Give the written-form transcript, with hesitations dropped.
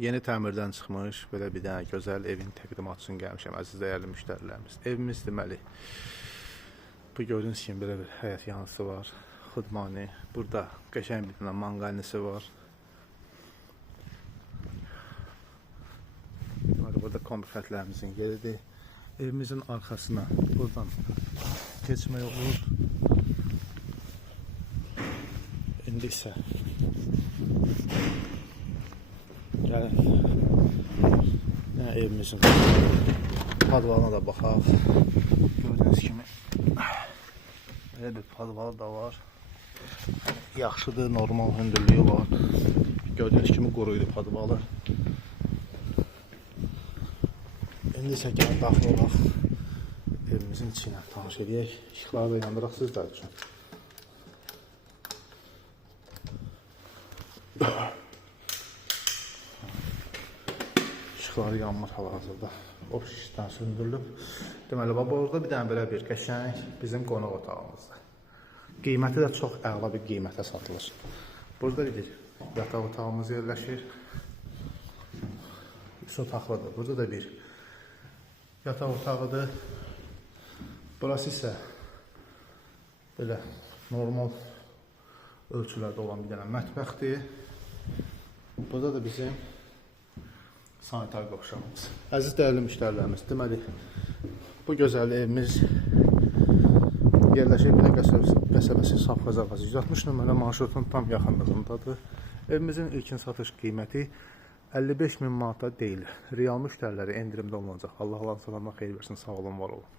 Yeni təmirdən çıxmış belə bir dənə gözəl evin təqdimatı üçün gəlmişəm əziz dəyərli müştərilərimiz. Evimiz deməli bu gördüyünüz kimi belə bir həyət yanısı var. Xudmani. Burada qəşəng bir dənə manqalnisi var. Deməli burada kombi xətlərimizin yeridir. Evimizin arxasına buradan keçmək olur. İndi isə gəlin evimizin padvalına da baxaq. Gördüyünüz kimi belə bir padvalı da var. Yaxşıdır, normal hündürlüyü var. Gördüyünüz kimi quruydu padvalı. İndi isə gəlin daxil olaq. Evimizin içinə tanış edək. İşıqları da yandıraq sizlər üçün. İşıqları yanmır hal-hazırda. O şişdən söndürülüb. Deməli, orada bir dənə belə bir qəşəng bizim qonaq otağımızdır. Qiyməti də çox əla bir qiymətə satılır. Burada bir yataq otağımız yerləşir. Üç otaqlıdır. Burada da bir yataq otağıdır. Burası isə belə normal ölçülərdə olan bir dənə mətbəxdir. Burada da bizim sanitar qovşağımız. Əziz dəyərli müştərilərimiz, deməli bu gözəl evimiz yerləşir Binə qəsəbəsi Safxaz Ağası 160 nömrəli marşrutun tam yaxınlığındadır. Evimizin ilkin satış qiyməti 55.000 manata deyilir. Real müştəriləri endirimdə olunacaq. Allah salamına xeyir versin, sağ olun, var olun.